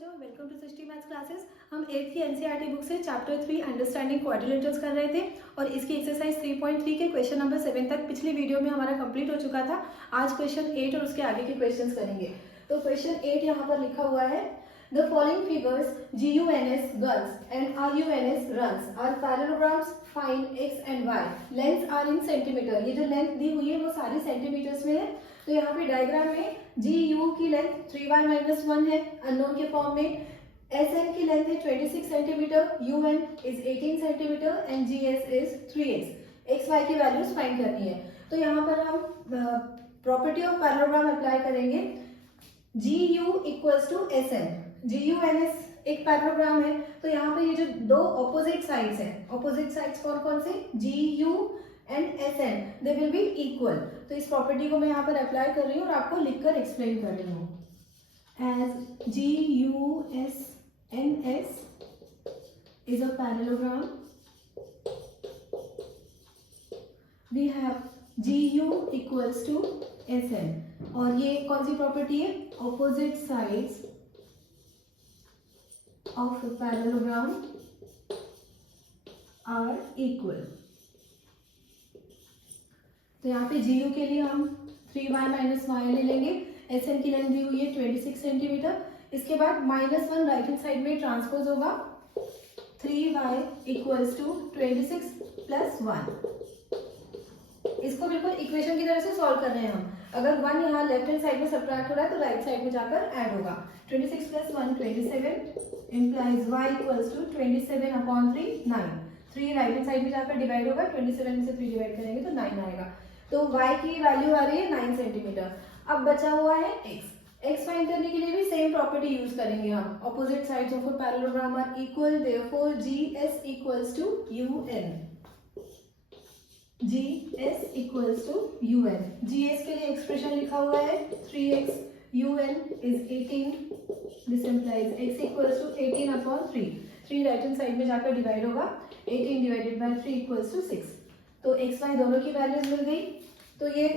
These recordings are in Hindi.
बच्चों, welcome to Srishti maths classes. हम 8th की एनसीईआरटी बुक से चैप्टर 3 अंडरस्टैंडिंग क्वाड्रिलेटरल्स कर रहे थे और इसकी एक्सरसाइज 3.3 के क्वेश्चन नंबर 7 तक पिछली वीडियो में हमारा कंप्लीट हो चुका था। आज क्वेश्चन 8 और उसके आगे के क्वेश्चंस करेंगे। तो क्वेश्चन 8 यहाँ पर लिखा हुआ है, the following figures GUNS girls and RUNS runs are parallelograms, find x and y, length are in centimetre. ये जो लेंथ दी हुई है वो सारी सेंटीमीटर्स में है। तो यहाँ पे डायग्राम में GU की लेंथ 3y-1 है अननोन के फॉर्म में, SN की लेंथ है 26 centimetre, UN is 18 centimetre and GS is 3x। XY की वैल्यूज फाइंड करनी है। तो यहाँ पर हम प्रॉपर्टी ऑफ पैरेललोग्राम अप्लाई करेंगे। GU equals to SN, GUNS एक पैरेललोग्राम है। तो यहाँ पे ये जो दो ऑपोजिट साइड्स हैं, ऑपोजिट साइड्स कौन कौन से, GU and SN, they will be equal. तो इस प्रॉपर्टी को मैं यहाँ पर अप्लाई कर रही हूँ और आपको लिखकर एक्सप्लेन कर रही हूँ। As GUNS is a parallelogram, we have GU equals to SN। और ये कौन सी प्रॉपर्टी है, opposite sides of parallelogram are equal. तो यहाँ पे GU के लिए हम 3y-y ले लेंगे। SN की लेंथ दी हुई है 26 सेंटीमीटर। इसके बाद -1 राइट हैंड साइड में ट्रांसपोज होगा, 3y इक्वल्स टू 26 + 1। इसको बिल्कुल इक्वेशन की तरह से सॉल्व कर रहे हैं हम। अगर 1 यहाँ लेफ्ट हैंड साइड में सब्ट्रैक्ट हो रहा है तो राइट साइड में जाकर ऐड होगा। 26 + 1 27 implies y equals to 27/3 9। 3 right hand side में जाकर डिवाइड होगा, 27 में से 3 डिवाइड करेंगे तो 9 आएगा। तो y की वैल्यू आ रही है 9 सेंटीमीटर। अब बचा हुआ है x फाइंड करने के लिए भी सेम प्रॉपर्टी यूज करेंगे हम। Opposite sides of a parallelogram are equal, therefore GS equals to UN। GS equals to UN। GS के लिए एक्सप्रेशन लिखा हुआ है 3x, UN is 18, this implies x equals to 18/3। 3 right hand side में जाकर डिवाइड होगा, 18 डिवाइडेड बाय 3 इक्वल्स टू 6। तो x y दोनों की वैल्यूज मिल गई। तो ये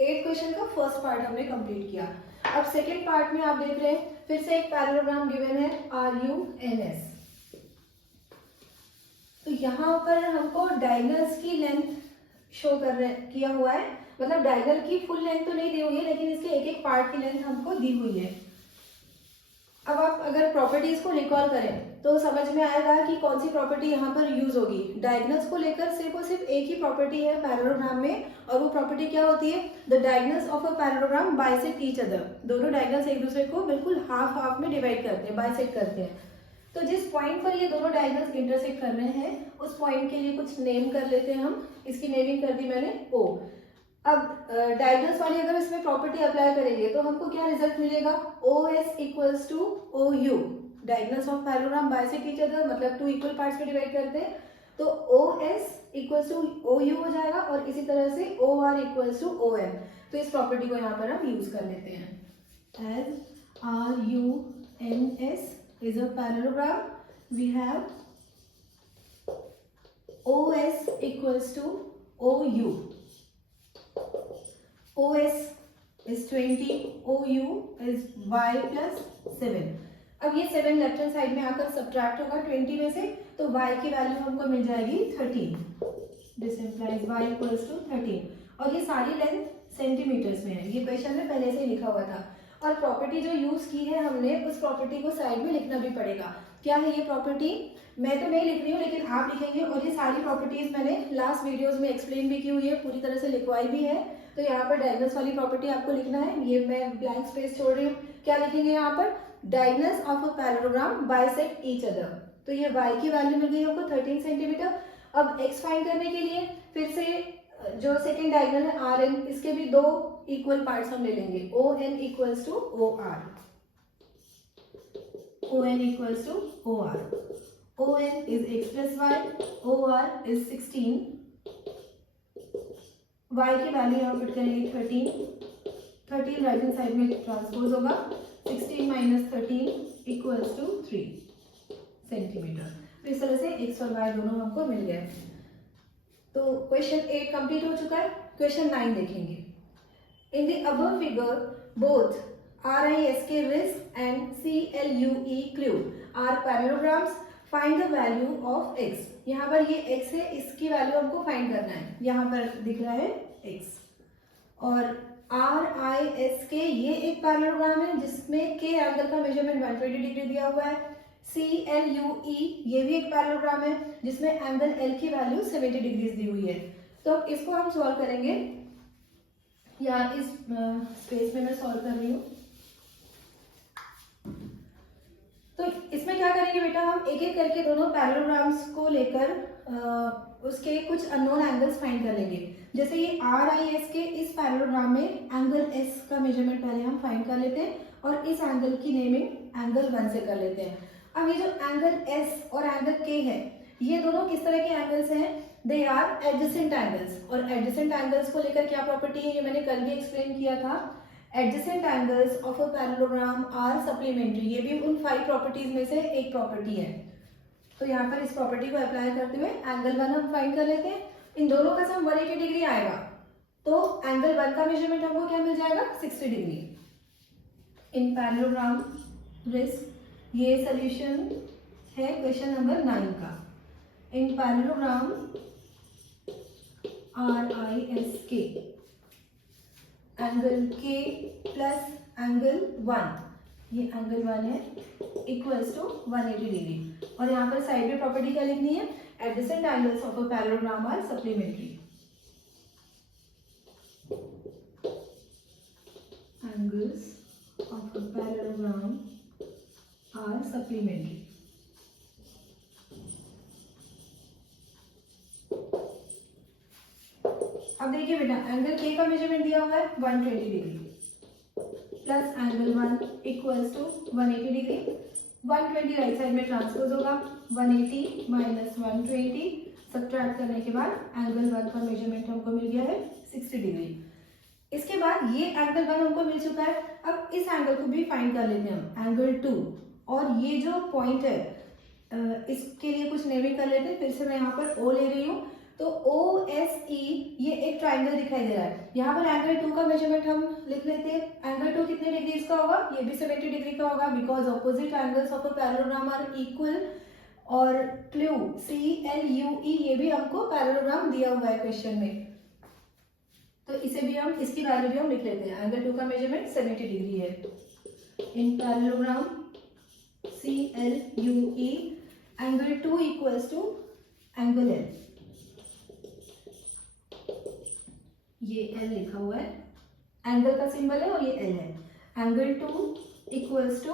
8 क्वेश्चन का फर्स्ट पार्ट हमने कंप्लीट किया। अब सेकंड पार्ट में आप देख रहे हैं फिर से एक पैरेललोग्राम गिवन है RUNS। तो यहाँ पर हमको डायगोनल्स की लेंथ शो किया हुआ है, मतलब डायगोनल की फुल लेंथ तो नहीं दी हुई है लेकिन इसके एक एक पार्ट की लेंथ हमको दी हुई है। अब आप अगर प्रॉपर्टीज को रिकॉल करें तो समझ में आएगा कि कौन सी प्रॉपर्टी यहाँ पर यूज होगी। डायगोनल्स को लेकर सिर्फ और सिर्फ एक ही प्रॉपर्टी है पैरेललोग्राम में, और वो प्रॉपर्टी क्या होती है, the diagonals of a parallelogram bisect each other. दोनों डायगोनल्स एक दूसरे को बिल्कुल हाफ हाफ में डिवाइड करते हैं, बाइसेक्ट करते हैं। तो जिस पॉइंट पर ये दोनों डायगोनल्स इंटरसेक्ट कर रहे हैं उस पॉइंट के लिए कुछ नेम कर लेते हैं हम। इसकी नेमिंग कर दी मैंने O। अब डायगोनल्स वाली अगर इसमें प्रॉपर्टी अप्लाई करेंगे तो हमको क्या रिजल्ट मिलेगा, OS equals to OU। Diagonals of parallelogram bisect each other मतलब 2 इक्वल पार्ट्स में डिवाइड करते हैं, तो OS इक्वल्स टू OU हो जाएगा और इसी तरह से OR इक्वल्स टू OM। तो इस प्रॉपर्टी को यहाँ पर हम यूज कर लेते हैं। As RUNS is a parallelogram, we have OS equals to OU। OS is 20, OU is y plus 7। अब ये 7 लेफ्ट हैंड साइड में आकर सब्ट्रैक्ट होगा 20 में से, तो y की वैल्यू हमको मिल जाएगी 13। This implies y equals to 13। और ये सारी लेंथ सेंटीमीटर्स में है, ये क्वेश्चन में पहले से ही लिखा हुआ था। और प्रॉपर्टी जो यूज की है हमने उस प्रॉपर्टी को साइड में लिखना भी पड़ेगा। क्या है ये प्रॉपर्टी, मैं तो नहीं लिख रही हूँ लेकिन आप लिखेंगे। और ये सारी प्रॉपर्टीज मैंने लास्ट वीडियोस में एक्सप्लेन भी की हुई है, पूरी तरह से लिखवाई भी है। तो यहाँ पर डायगोनल्स वाली प्रॉपर्टी आपको लिखना है, ये मैं ब्लैंक स्पेस छोड़ रही हूँ। क्या लिखेंगे यहाँ पर, diagonals of a parallelogram bisect each other. तो ये y की वैल्यू मिल गई हमको 13 सेंटीमीटर। अब x फाइंड करने के लिए फिर से जो सेकेंड डायगोनल है RN, इसके भी 2 इक्वल पार्ट्स हम ले लेंगे, ON equals to OR। ON equals to OR। ON is x plus y, OR is 16। y की वैल्यू यहाँ पुट करेंगे 13 राइट हैंड साइड में ट्रांसपोज होगा, 16 - 13 इक्वल्स टू 3 सेंटीमीटर। तो इस तरह से x और y दोनों हमको मिल गए। तो क्वेश्चन 8 कंप्लीट हो चुका है। क्वेश्चन 9 देखेंगे। In the above figure both RISK risk and CLUE clue are parallelograms. Find the value of x. यहाँ पर ये x है, इसकी वैल्यू हमको फाइंड करना है. यहाँ पर दिख रहा है x. और RISK ये एक पैरेललोग्राम है जिसमें k एंगल का मेजरमेंट 120 डिग्री दिया हुआ है. CLUE ये भी एक पैरेललोग्राम है जिसमें एंगल L की वैल्यू 70 डिग्री दी हुई है. तो इसको हम सॉल्व करेंगे. यहाँ इस स्पेस में मैं सॉल्व कर रही हूँ. तो इसमें क्या करेंगे बेटा, हम एक एक करके दोनों पैरेललोग्राम्स को लेकर उसके कुछ अननोन एंगल्स फाइंड कर लेंगे. जैसे ये RIS के इस पैरेललोग्राम में एंगल S का मेजरमेंट पहले हम फाइंड कर लेते हैं और इस एंगल की नेमिंग एंगल 1 से कर लेते हैं. अब ये जो एंगल S और एंगल K है, ये दोनों किस तरह के एंगल्स हैं? They are adjacent angles. और एडजेसेंट एंगल्स को लेकर क्या प्रॉपर्टी है, ये मैंने कल भी एक्सप्लेन किया था. Adjacent angles of a parallelogram are supplementary. ये भी उन 5 प्रॉपर्टीज में से एक प्रॉपर्टी है. तो यहाँ पर इस प्रॉपर्टी को अप्लाई करते हुए एंगल 1 हम फाइंड कर लेते हैं. इन दोनों का सम 180 डिग्री आएगा तो एंगल 1 का मेजरमेंट हमको क्या मिल जाएगा? 60 डिग्री. इन पैरेललोग्राम रिस्क. ये सॉल्यूशन है क्वेश्चन नंबर 9 का. इन parallelogram RISK angle K plus angle 1, ये एंगल 1 है, इक्वल्स टू 180 डिग्री. और यहाँ पर साइड में प्रॉपर्टी क्या लिखनी है? Adjacent angles of a parallelogram are supplementary. Angles of a parallelogram are supplementary. अब देखिए बेटा, एंगल K का मेजरमेंट दिया हुआ है 120 degree plus angle 1 equals to 180 degree. 120 right side में ट्रांसपोज होगा. 180 माइनस 120 सब्ट्रैक्ट करने के बाद एंगल 1 का मेजरमेंट हमको मिल गया है 60 डिग्री. इसके बाद ये एंगल 1 हमको मिल चुका है. अब इस एंगल को भी फाइंड कर लेते हैं हम, एंगल 2. और ये जो पॉइंट है इसके लिए कुछ नेमिंग कर लेते हैं. फिर से मैं यहाँ पर O ले रही हूँ. तो OSE ये एक ट्राइंगल दिखाई दे रहा है. यहाँ पर एंगल 2 का मेजरमेंट हम लिख लेते हैं. एंगल 2 कितने डिग्री का होगा? ये भी 70 डिग्री का होगा because opposite angles of a parallelogram are equal. और क्लू CLUE ये भी हमको पैरेललोग्राम दिया हुआ है क्वेश्चन में, तो इसे भी हम, इसकी वैल्यू भी हम लिख लेते हैं. एंगल 2 का मेजरमेंट 70 डिग्री है. In parallelogram CLUE angle 2 equals to angle L. ये L लिखा हुआ है, एंगल का सिंबल है और ये L है. Angle 2 equals to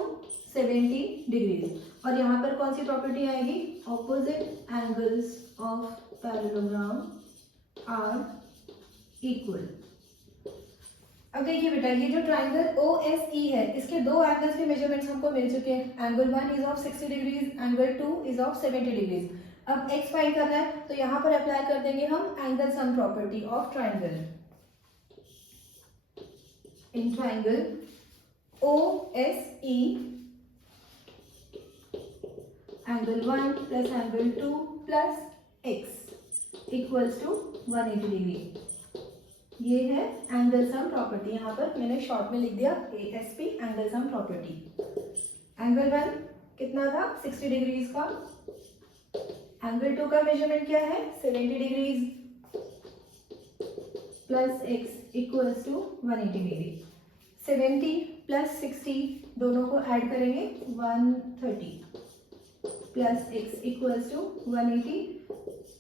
70 degree. और यहाँ पर कौन सी प्रॉपर्टी आएगी? Opposite angles of parallelogram are equal. अब देखिए बेटा, ये जो ट्राइंगल OSE है, इसके दो एंगल्स के मेजरमेंट्स हमको मिल चुके हैं. Angle 1 is of 60 degrees, angle 2 is of 70 degrees. अब x फाइंड करना है तो यहाँ पर अप्लाई कर देंगे हम angle sum property of triangle. In triangle OSE angle 1 plus angle 2 plus x equals to 180 degree. ये है एंगल सम प्रॉपर्टी. यहाँ पर मैंने शॉर्ट में लिख दिया ASP angle sum property. Angle 1 कितना था? 60 डिग्रीज का. एंगल 2 का मेजरमेंट क्या है? 70 degrees plus x equals to 180 degree. 70 plus 60 दोनों को ऐड करेंगे 130 प्लस x इक्वल्स टू 180.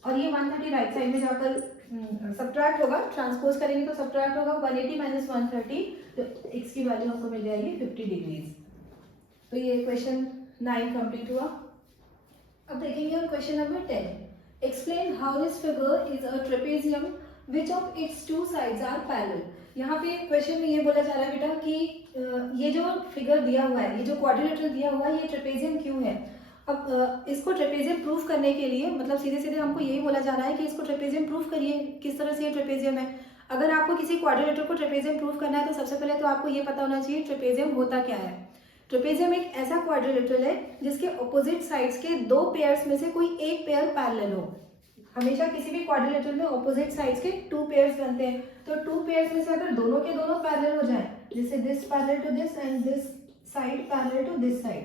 और ये 130 राइट साइड में जाकर सब्ट्रैक्ट होगा, ट्रांसपोज करेंगे तो सब्ट्रैक्ट होगा. 180 माइनस 130 तो x की वैल्यू हमको मिल जाएगी 50 डिग्रीज. तो ये क्वेश्चन 9 कंप्लीट हुआ. अब देखेंगे हम question number 10. Explain how this figure is a trapezium which of its two sides are parallel. यहाँ पे क्वेश्चन में ये बोला जा रहा है बेटा कि ये जो फिगर दिया हुआ है, ये जो क्वाड्रिलेटरल दिया हुआ है, ये ट्रेपेजियम क्यों है. अब इसको ट्रेपेजियम प्रूफ करने के लिए, मतलब सीधे सीधे हमको यही बोला जा रहा है कि इसको ट्रेपेजियम प्रूफ करिए. किस तरह से ये ट्रेपेजियम है? अगर आपको किसी क्वाड्रिलेटर को ट्रेपेजियम प्रूफ करना है तो सबसे पहले तो आपको ये पता होना चाहिए ट्रेपेजियम होता क्या है. ट्रेपेजियम एक ऐसा क्वाड्रिलेटरल है जिसके ऑपोजिट साइड्स के दो पेयर्स में से कोई एक पेयर पैरेलल हो. हमेशा किसी भी क्वाड्रिलेटरल में ऑपोजिट साइड्स के 2 पेयर्स बनते हैं, तो 2 पेयर्स में से अगर दोनों के दोनों पैरेलल हो जाए, जैसे this parallel to this and this side parallel to this side,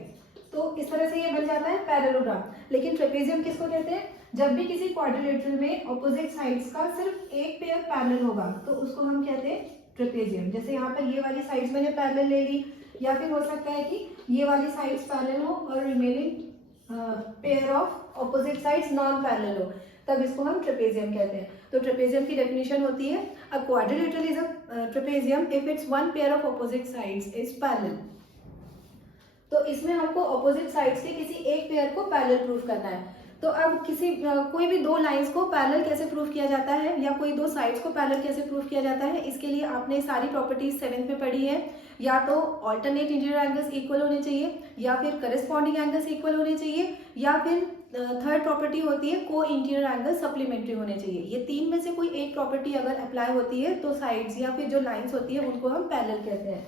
तो इस तरह से ये बन जाता है पैरेललोग्राम। लेकिन ट्रेपेजियम किसको कहते हैं? जब भी किसी क्वाड्रिलेटरल में ऑपोजिट साइड्स का सिर्फ एक पेयर पैरेलल होगा तो उसको हम कहते हैं ट्रेपेजियम। जैसे यहाँ पर ये वाली साइड्स मैंने पैरेलल ले ली, या फिर हो सकता है कि ये वाली साइड्स पैरेलल हो और remaining pair of opposite sides non parallel हो, तब इसको हम ट्रेपेजियम कहते हैं। तो ट्रेपेजियम की डेफिनेशन होती है अ quadrilateral is a trapezium if it's one pair of opposite sides is parallel. तो इसमें हमको ऑपोजिट साइड्स के किसी एक पेयर को पैरेलल प्रूफ करना है। तो अब कोई भी दो लाइंस को पैरेलल कैसे प्रूफ किया जाता है, या कोई दो साइड्स को पैरेलल कैसे प्रूफ किया जाता है, इसके लिए आपने सारी प्रॉपर्टीज 7th में पढ़ी है। या तो ऑल्टरनेट इंटीरियर एंगल्स इक्वल होने चाहिए, या फिर करस्पॉन्डिंग एंगल्स इक्वल होने चाहिए, या फिर थर्ड प्रॉपर्टी होती है को इंटीरियर एंगल सप्लीमेंट्री होने चाहिए। ये 3 में से कोई एक प्रॉपर्टी अगर अप्लाई होती है तो साइड्स या फिर जो लाइन्स होती है उनको हम पैरेलल कहते हैं।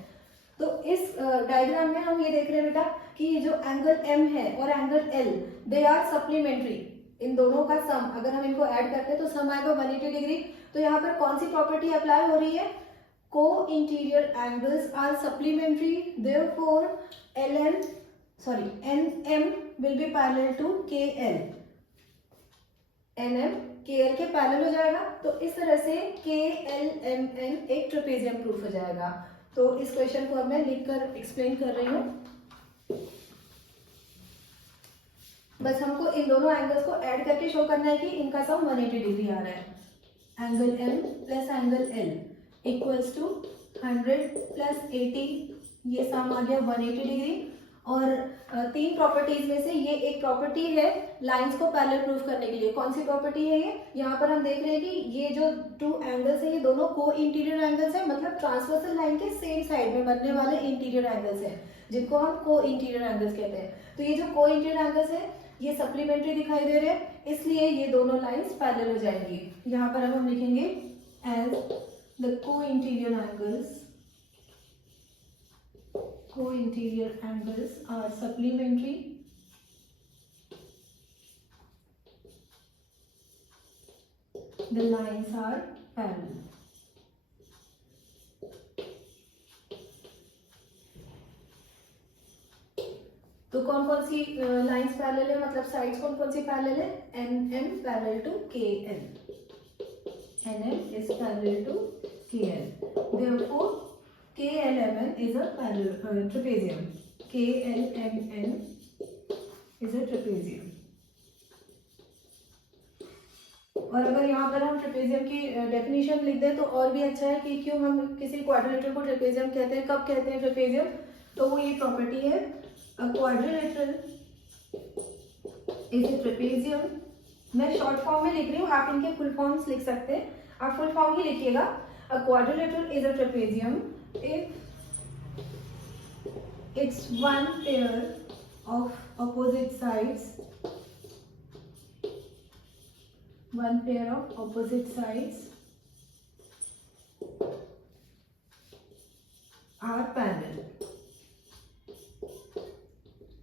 तो इस डायग्राम में हम ये देख रहे हैं बेटा कि जो एंगल M है और angle L they are supplementary. इन दोनों का सम अगर हम इनको ऐड करते हैं तो सम आएगा 180 डिग्री। तो यहाँ पर कौन सी प्रॉपर्टी अप्लाई हो रही है? Co-interior angles are supplementary, therefore NM will be parallel to KL। NM KL के पैरेलल हो जाएगा, तो इस तरह से KLMN एक ट्रेपेजियम प्रूफ हो जाएगा। तो इस क्वेश्चन को अब मैं लिखकर एक्सप्लेन कर रही हूँ। बस हमको इन दोनों एंगल्स को ऐड करके शो करना है कि इनका सम 180 डिग्री आ रहा है। Angle M plus angle L equals to 100 plus 80, ये सम आ गया 180 डिग्री। और 3 प्रॉपर्टीज में से ये एक प्रॉपर्टी है लाइंस को पैरेलल प्रूफ करने के लिए। कौन सी प्रॉपर्टी है ये? यहाँ पर हम देख रहे हैं कि ये जो 2 एंगल्स है ये दोनों को इंटीरियर एंगल्स है, मतलब ट्रांसवर्सल लाइन के सेम साइड में बनने वाले इंटीरियर एंगल्स हैं, जिनको हम को इंटीरियर एंगल्स कहते हैं। तो ये जो को इंटीरियर एंगल्स है ये सप्लीमेंट्री दिखाई दे रहे हैं, इसलिए ये दोनों लाइन्स पैरेलल हो जाएंगी। यहाँ पर अब हम लिखेंगे एज द को interior angles are supplementary the lines are parallel। तो कौन कौन सी लाइंस पैरेलल है, मतलब साइड्स कौन कौन सी पैरेलल है? NM parallel to KL, NM is parallel to KL, therefore KLMN is a parallel trapezium। KLMN is a trapezium। और अगर यहाँ पर हम ट्रेपेजियम की डेफिनेशन लिख दें तो और भी अच्छा है कि क्यों हम किसी क्वाड्रिलेटरल को ट्रेपेजियम कहते हैं, कब कहते हैं ट्रेपेजियम। तो वो ये प्रॉपर्टी है अ क्वाड्रिलेटरल इज ए ट्रेपेजियम। मैं शॉर्ट फॉर्म में लिख रही हूँ, आप इनके फुल फॉर्म्स लिख सकते हैं, आप फुल फॉर्म ही लिखिएगा। अ quadrilateral is a trapezium if it's one pair of opposite sides are parallel।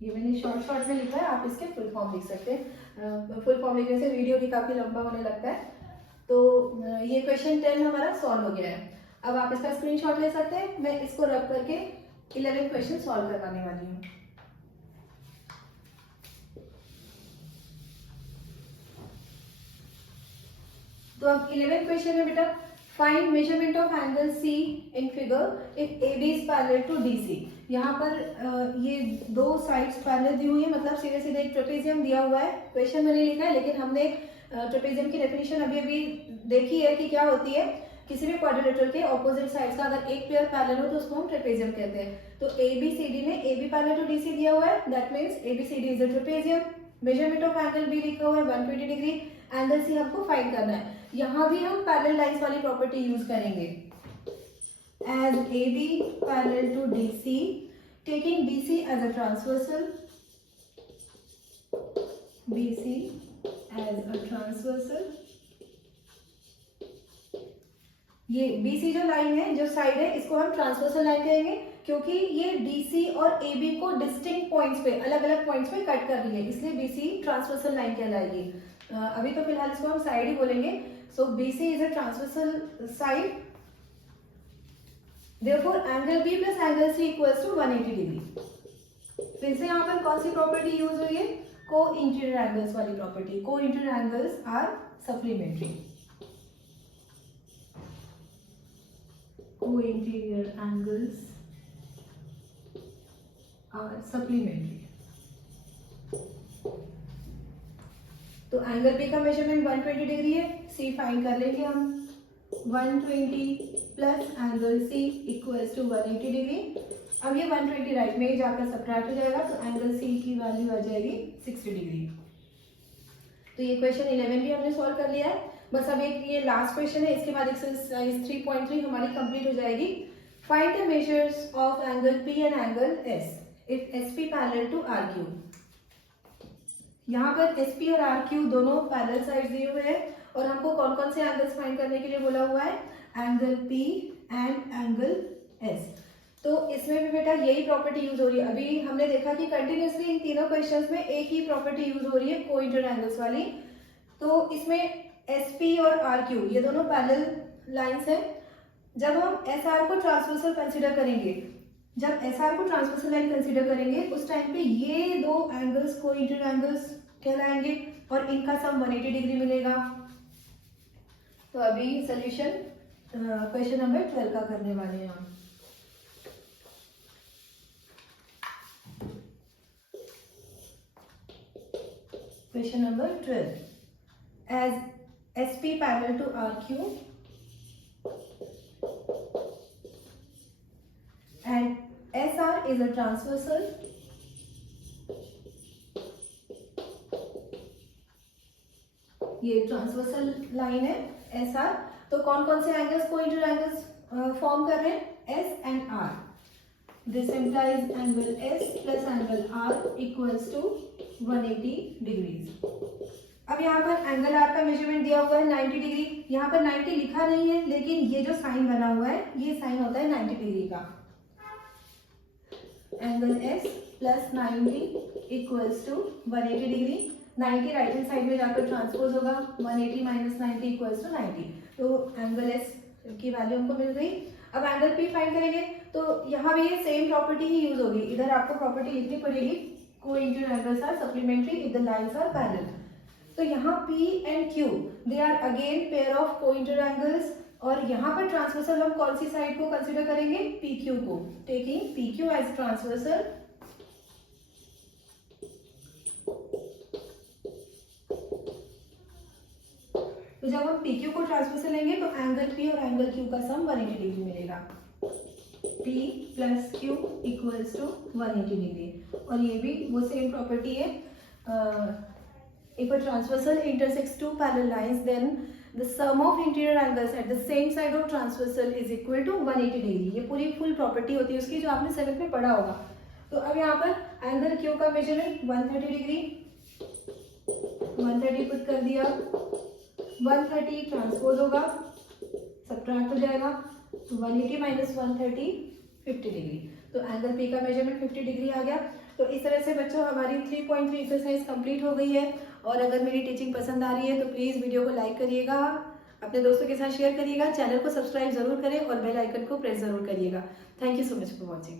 ये मैंने शॉर्ट में लिखा है, आप इसके फुल फॉर्म लिख सकते हैं। फुल फॉर्म लिखने से वीडियो भी काफी लंबा होने लगता है। तो ये क्वेश्चन 10 हमारा सॉल्व हो गया है। अब आप इसका स्क्रीनशॉट ले सकते हैं। मैं इसको रब करके 11 क्वेश्चन सॉल्व करवाने वाली हूँ। तो अब 11 क्वेश्चन है बेटा, find measurement of angle C in figure if AB is parallel to DC। यहाँ पर ये 2 साइड्स पैरेलल दी हुई है, मतलब सीधे सीधे एक ट्रेपेजियम दिया हुआ है। क्वेश्चन मैंने लिखा है, लेकिन हमने ट्रेपेजियम की डेफिनेशन अभी अभी देखी है कि क्या होती है। किसी भी क्वाड्रिलेटरल के ऑपोजिट साइड्स का अगर एक पेयर पैरेलल हो तो उसको हम ट्रेपेजियम कहते हैं। तो ABCD में AB पैरेलल टू DC दिया हुआ है, that means ABCD is a trapezium. Measurement of angle B लिखा हुआ है 120 डिग्री। एंगल C हमको फाइंड करना है। यहाँ भी हम पैरेलल लाइंस वाली प्रॉपर्टी यूज करेंगे। As AB parallel to DC, taking BC as a transversal, BC as a transversal. ये BC जो लाइन है, जो साइड है, इसको हम ट्रांसवर्सल लाइन कहेंगे। क्योंकि ये DC और AB को डिस्टिंक्ट पॉइंट्स पे, अलग अलग पॉइंट्स पे कट कर रही है, इसलिए BC ट्रांसवर्सल लाइन कहलाएगी। अभी तो फिलहाल इसको हम साइड ही बोलेंगे। So BC is a transversal side, therefore angle B plus angle C equals to 180 degree. फिर से यहाँ पर कौन सी प्रॉपर्टी यूज हुई है? को इंटीरियर एंगल्स वाली प्रॉपर्टी। Co-interior angles are supplementary. Co-interior angles are supplementary. तो एंगल B का मेजरमेंट 120 डिग्री है, C फाइंड कर लेंगे हम। 120 plus angle C equals to 180 degree. अब ये 120 राइट में ही जाकर सब्ट्रैक्ट हो जाएगा, तो एंगल C की वैल्यू आ जाएगी 60 डिग्री। तो ये क्वेश्चन 11 भी हमने सॉल्व कर लिया है। बस अब एक ये लास्ट क्वेश्चन है, इसके बाद एक्सरसाइज 3.3 हमारी कंप्लीट हो जाएगी। Find the measures of angle P and angle S if SP parallel to RQ। यहाँ पर SP और RQ दोनों पैरेलल साइड्स दिए हुए हैं और हमको कौन कौन से एंगल्स फाइंड करने के लिए बोला हुआ है? Angle P and angle S। तो इसमें भी बेटा यही प्रॉपर्टी यूज हो रही है। अभी हमने देखा कि कंटिन्यूसली इन तीनों क्वेश्चंस में एक ही प्रॉपर्टी यूज हो रही है, को-इंटीरियर एंगल्स वाली। तो इसमें SP और RQ ये दोनों पैरेलल लाइंस हैं। जब हम SR को ट्रांसवर्सल कंसीडर करेंगे, जब SR को ट्रांसवर्सल लाइन कंसीडर करेंगे, उस टाइम पे ये दो एंगल्स को-इंटीरियर एंगल्स कहलाएंगे और इनका सम 180 डिग्री मिलेगा। तो अभी सोल्यूशन क्वेश्चन नंबर 12 का करने वाले हैं हम। Question number 12, as SP parallel to RQ and SR is a transversal ये ट्रांसवर्सल लाइन है SR। तो कौन कौन से एंगल्स को इंटीरियर एंगल्स फॉर्म कर रहे हैं? S and R। This implies angle S plus angle R equals to 180 degrees। अब यहाँ पर एंगल R का मेजरमेंट दिया हुआ है 90 डिग्री। यहाँ पर 90 लिखा नहीं है, लेकिन ये जो साइन बना हुआ है ये साइन होता है 90 डिग्री का। Angle S plus 90 equals to 180 degree. 90 right hand side में जाकर ट्रांसपोज होगा, 180 माइनस 90 इक्वल्स टू 90। तो एंगल S की वैल्यू हमको मिल गई। अब एंगल P फाइंड करेंगे, तो यहाँ भी ये सेम प्रॉपर्टी ही यूज होगी। इधर आपको प्रॉपर्टी लिखनी पड़ेगी, co-interior angles are supplementary if the lines are parallel. तो यहाँ P and Q they are again pair of co-interior angles, और यहाँ पर ट्रांसवर्सल हम कौन सी साइड को कंसीडर करेंगे? PQ को। टेकिंग PQ एज ट्रांसवर्सल, तो जब हम PQ को ट्रांसवर्सल लेंगे तो एंगल P और एंगल Q का सम 180 डिग्री मिलेगा। P plus Q equals to 180 degree. और ये भी वो सेम प्रॉपर्टी है। If a transversal intersects two parallel lines, then the sum of interior angles at the same side of transversal is equal to 180 degree. ये पूरी फुल प्रॉपर्टी होती है उसकी, जो आपने 7th में पढ़ा होगा। तो अब यहाँ पर एंगल Q का मेजरमेंट 130 डिग्री, 130 पुट कर दिया, 130 ट्रांसपोज होगा, सब्ट्रैक्ट हो जाएगा, तो 180 माइनस 130 50 डिग्री। तो एंगल P का मेजरमेंट 50 डिग्री आ गया। तो इस तरह से बच्चों हमारी 3.3 एक्सरसाइज कंप्लीट हो गई है। और अगर मेरी टीचिंग पसंद आ रही है तो प्लीज़ वीडियो को लाइक करिएगा, अपने दोस्तों के साथ शेयर करिएगा, चैनल को सब्सक्राइब जरूर करें और बेल आइकन को प्रेस जरूर करिएगा। Thank you so much for watching.